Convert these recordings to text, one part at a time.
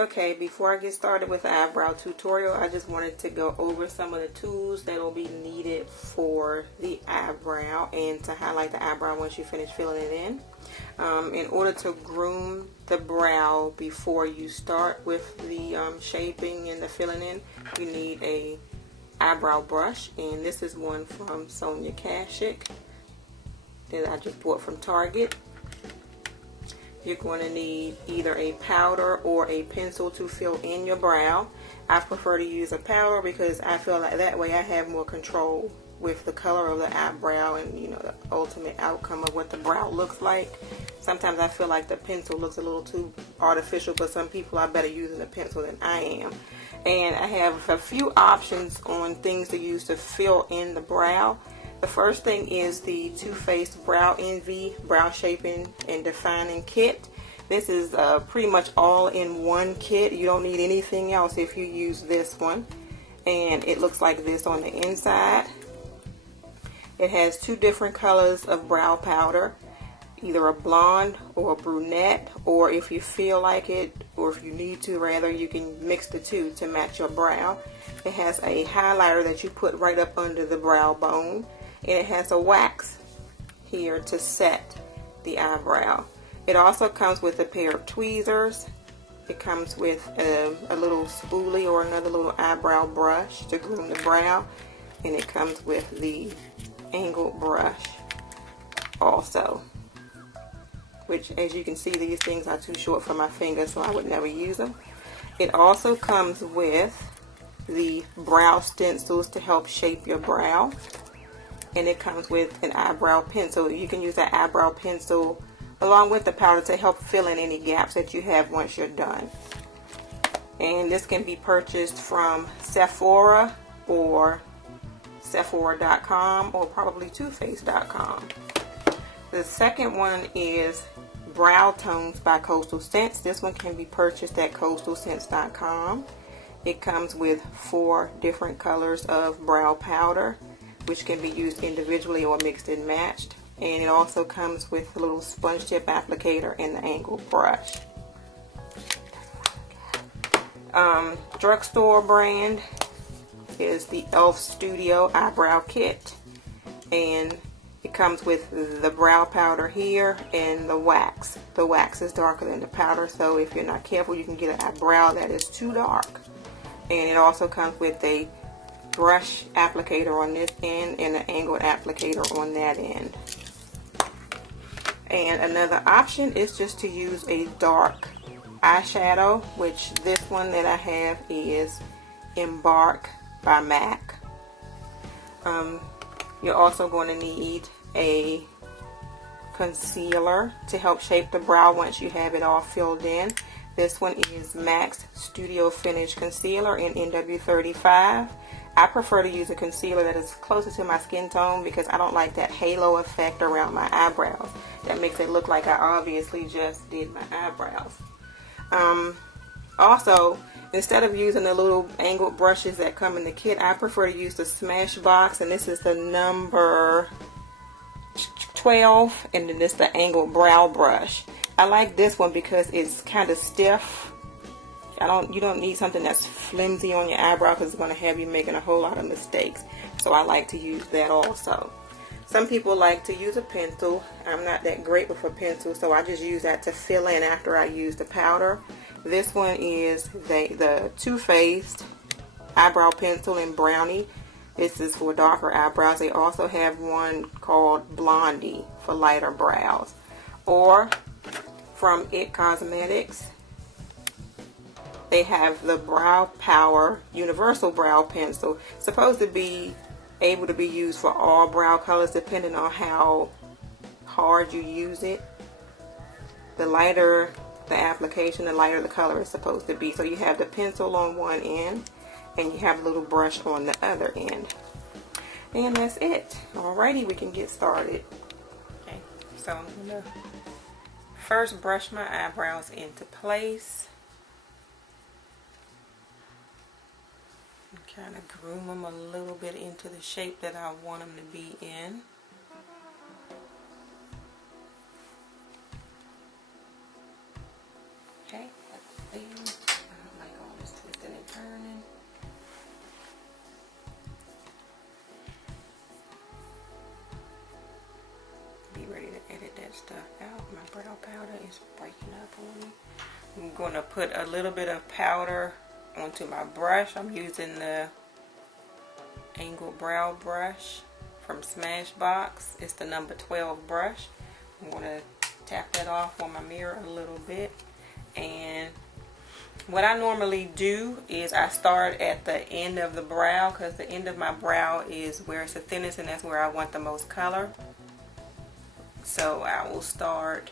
Okay, before I get started with the eyebrow tutorial, I just wanted to go over some of the tools that will be needed for the eyebrow and to highlight the eyebrow once you finish filling it in. In order to groom the brow before you start with the shaping and the filling in, you need a eyebrow brush, and this is one from Sonia Kashuk that I just bought from Target. You're going to need either a powder or a pencil to fill in your brow. I prefer to use a powder because I feel like that way I have more control with the color of the eyebrow and, you know, the ultimate outcome of what the brow looks like. Sometimes I feel like the pencil looks a little too artificial, but some people are better using a pencil than I am. And I have a few options on things to use to fill in the brow. The first thing is the Too Faced Brow Envy Brow Shaping and Defining Kit. This is pretty much all in one kit. You don't need anything else if you use this one. And it looks like this on the inside. It has two different colors of brow powder, either a blonde or a brunette, or if you feel like it, or if you need to rather, you can mix the two to match your brow. It has a highlighter that you put right up under the brow bone. And it has a wax here to set the eyebrow. It also comes with a pair of tweezers. It comes with a little spoolie or another little eyebrow brush to groom the brow. And it comes with the angled brush also. Which, as you can see, these things are too short for my fingers, so I would never use them. It also comes with the brow stencils to help shape your brow. And it comes with an eyebrow pencil. You can use that eyebrow pencil along with the powder to help fill in any gaps that you have once you're done. And this can be purchased from Sephora or Sephora.com or probably TooFaced.com. The second one is Brow Tones by Coastal Scents. This one can be purchased at CoastalScents.com. It comes with 4 different colors of brow powder, which can be used individually or mixed and matched. And it also comes with a little sponge tip applicator and the angled brush. Drugstore brand is the e.l.f. Studio Eyebrow Kit. And it comes with the brow powder here and the wax. The wax is darker than the powder, so if you're not careful, you can get an eyebrow that is too dark. And it also comes with a brush applicator on this end and an angled applicator on that end. And another option is just to use a dark eyeshadow, which this one that I have is Embark by MAC. You're also going to need a concealer to help shape the brow once you have it all filled in. This one is MAC's Studio Finish Concealer in NW35. I prefer to use a concealer that is closer to my skin tone because I don't like that halo effect around my eyebrows. That makes it look like I obviously just did my eyebrows. Also, instead of using the little angled brushes that come in the kit, I prefer to use the Smashbox, and this is the number 12, and then this is the angled brow brush. I like this one because it's kind of stiff. You don't need something that's flimsy on your eyebrow because it's going to have you making a whole lot of mistakes. So I like to use that also. Some people like to use a pencil. I'm not that great with a pencil, so I just use that to fill in after I use the powder. This one is the Too Faced Eyebrow Pencil in Brownie. This is for darker eyebrows. They also have one called Blondie for lighter brows. Or from IT Cosmetics, they have the Brow Power Universal Brow Pencil. It's supposed to be able to be used for all brow colors depending on how hard you use it. The lighter the application, the lighter the color is supposed to be. So you have the pencil on one end and you have a little brush on the other end. And that's it. Alrighty, we can get started. Okay, so I'm going to first brush my eyebrows into place. Kind of groom them a little bit into the shape that I want them to be in. Okay, My brow powder is breaking up on me. I'm going to put a little bit of powder onto my brush. I'm using the Angled Brow Brush from Smashbox. It's the number 12 brush. I'm going to tap that off on my mirror a little bit. And what I normally do is I start at the end of the brow, because the end of my brow is where it's the thinnest and that's where I want the most color. So I will start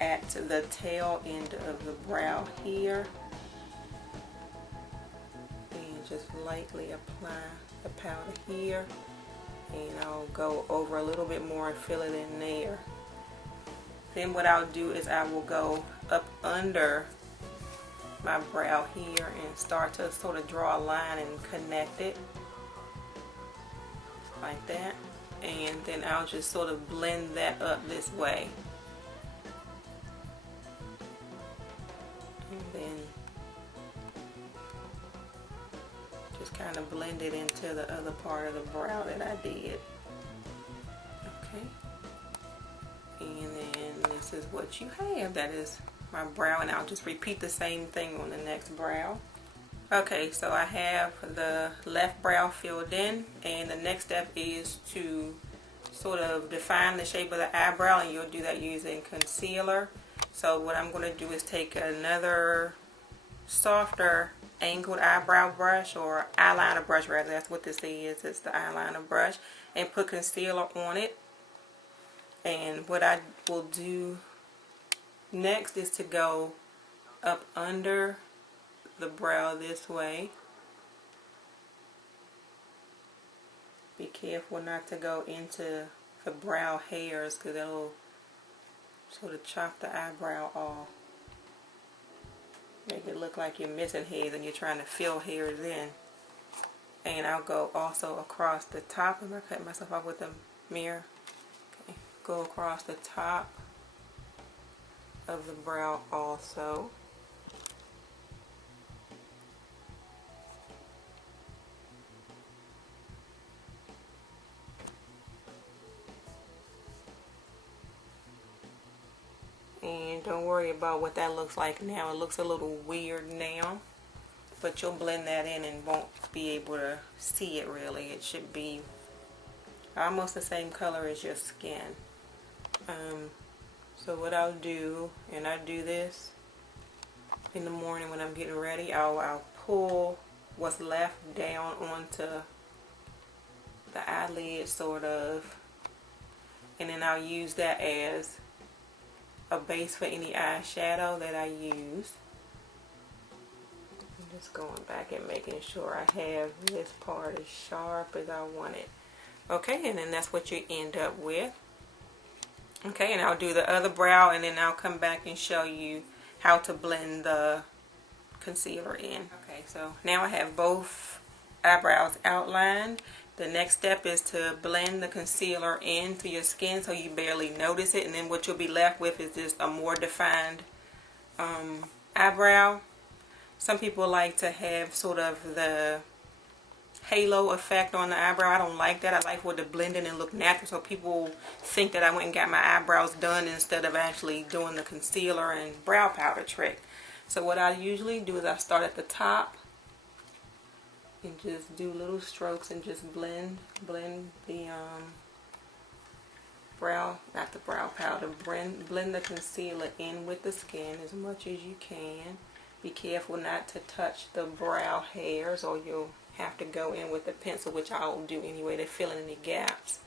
at the tail end of the brow here and just lightly apply the powder here, and I'll go over a little bit more and fill it in there. Then what I'll do is I will go up under my brow here and start to sort of draw a line and connect it like that, and then I'll just sort of blend that up this way, and then just kind of blend it into the other part of the brow that I did. Okay, and then this is what you have. That is my brow, and I'll just repeat the same thing on the next brow. Okay, so I have the left brow filled in, and the next step is to sort of define the shape of the eyebrow, and you'll do that using concealer. So what I'm going to do is take another softer angled eyebrow brush, or eyeliner brush rather, that's what this is, it's the eyeliner brush, and put concealer on it. And what I will do next is to go up under the brow this way. Be careful not to go into the brow hairs, because it'll sort of chop the eyebrow off. Make it look like you're missing hairs and you're trying to fill hairs in. And I'll go also across the top. I'm going to cut myself off with the mirror. Okay. Go across the top of the brow also. And don't worry about what that looks like now. It looks a little weird now, but you'll blend that in and won't be able to see it really. It should be almost the same color as your skin. So what I'll do, and I do this in the morning when I'm getting ready, I'll pull what's left down onto the eyelid sort of, and then I'll use that as a base for any eyeshadow that I use. I'm just going back and making sure I have this part as sharp as I want it. Okay, and then that's what you end up with. Okay, and I'll do the other brow, and then I'll come back and show you how to blend the concealer in. Okay, so now I have both eyebrows outlined. The next step is to blend the concealer into your skin so you barely notice it, and then what you'll be left with is just a more defined eyebrow. Some people like to have sort of the halo effect on the eyebrow. I don't like that. I like for it to blend in and look natural, so people think that I went and got my eyebrows done instead of actually doing the concealer and brow powder trick. So what I usually do is I start at the top and just do little strokes and just blend the brow, not the brow powder, blend the concealer in with the skin as much as you can. Be careful not to touch the brow hairs, or you'll have to go in with a pencil, which I'll do anyway, to fill in any gaps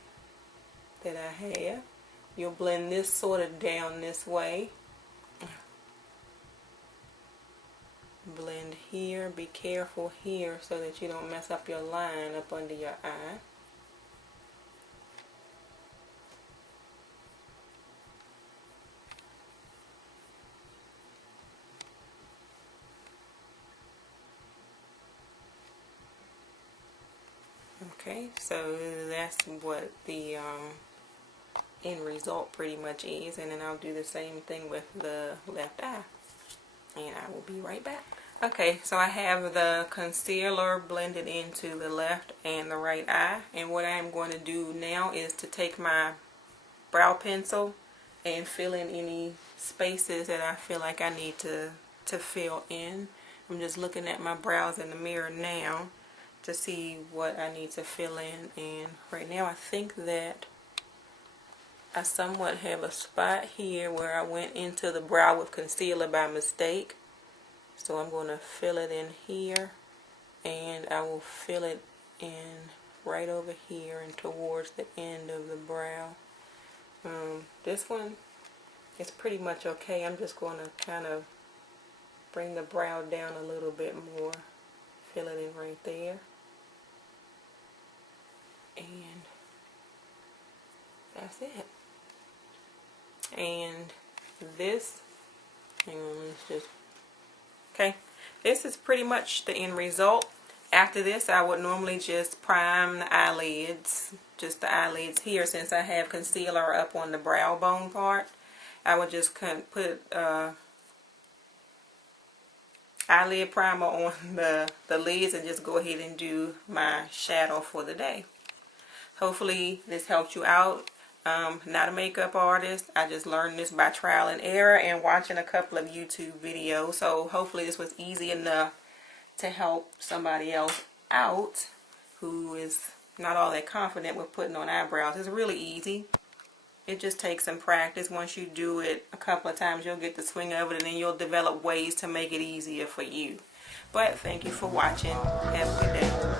that I have. You'll blend this sort of down this way. Blend here. Be careful here so that you don't mess up your line up under your eye. Okay, so that's what the end result pretty much is, and then I'll do the same thing with the left eye, and I will be right back. Okay, so I have the concealer blended into the left and the right eye, and what I'm going to do now is to take my brow pencil and fill in any spaces that I feel like I need to fill in. I'm just looking at my brows in the mirror now to see what I need to fill in, and right now I think that I somewhat have a spot here where I went into the brow with concealer by mistake. So I'm going to fill it in here, and I will fill it in right over here and towards the end of the brow. This one is pretty much okay. I'm just going to kind of bring the brow down a little bit more. Fill it in right there. And that's it. And this, hang on, let's just, okay, this is pretty much the end result. After this, I would normally just prime the eyelids, just the eyelids here, since I have concealer up on the brow bone part. I would just put eyelid primer on the lids and just go ahead and do my shadow for the day. Hopefully this helped you out. Not a makeup artist. I just learned this by trial and error and watching a couple of YouTube videos. So hopefully this was easy enough to help somebody else out who is not all that confident with putting on eyebrows. It's really easy. It just takes some practice. Once you do it a couple of times, you'll get the swing of it, and then you'll develop ways to make it easier for you. But thank you for watching. Have a good day.